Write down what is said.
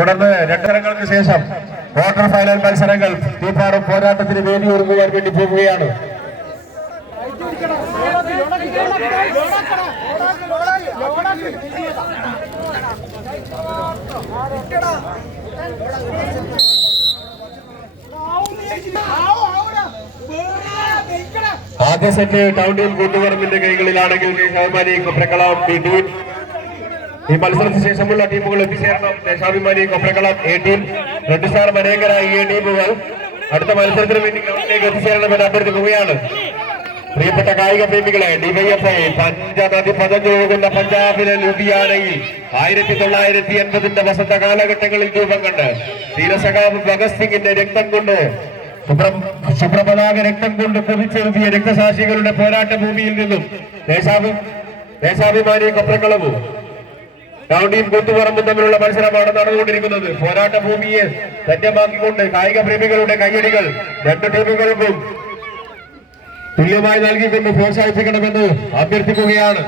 തുടർന്ന് രണ്ടരങ്ങൾക്ക് ശേഷം quarter final മത്സരങ്ങൾ തീപ്പാറും പോരാട്ടത്തിന് വേദിയൊരുങ്ങുവാൻ വേണ്ടി പോകുകയാണ്. ആദ്യ സെറ്റ് ടൗൺ ടീം കൂത്തുപറമ്പിന്റെ കൈകളിലാണെങ്കിൽ ദേശാഭിമാനി കൊപ്രക്കളം ടീം. ഈ മത്സരത്തിന് ശേഷമുള്ള ടീമുകൾ എത്തിച്ചേരണം. Deshabhimani Koprakkalam A team, red star Manenkara A ടീമുകൾ അടുത്ത മത്സരത്തിന് വേണ്ടി ഗ്രൗണ്ടിലേക്ക് എത്തിച്ചേരണമെന്ന് അഭ്യർത്ഥിക്കുകയാണ്. പ്രിയപ്പെട്ട കായിക പ്രേമികളെ, ഡിവൈഎഫ്ഐ പഞ്ചനദി പതഞ്ഞൊഴുകുന്ന പഞ്ചാബിലെ ലുധിയാനയിൽ 1980 വസന്ത കാലഘട്ടങ്ങളിൽ രൂപം കണ്ട് ധീരസഖാവ് ഭഗത് സിംഗിന്റെ രക്തം കൊണ്ട് സുപ്രപതാക രക്തം കൊണ്ട് കുതിച്ചെഴുതിയ രക്തസാക്ഷികളുടെ പോരാട്ട ഭൂമിയിൽ നിന്നും ദേശാഭിമാനി കൊപ്രക്കളവും ടൗൺ ടീം കൂത്തുപറമ്പും തമ്മിലുള്ള മത്സരമാണ് നടന്നുകൊണ്ടിരിക്കുന്നത്. പോരാട്ട ഭൂമിയെ ധന്യമാക്കിക്കൊണ്ട് കായിക പ്രേമികളുടെ കയ്യടികൾ രണ്ട് ടീമുകൾക്കും തുല്യമായി നൽകിക്കൊണ്ട് പ്രോത്സാഹിപ്പിക്കണമെന്ന് അഭ്യർത്ഥിക്കുകയാണ്.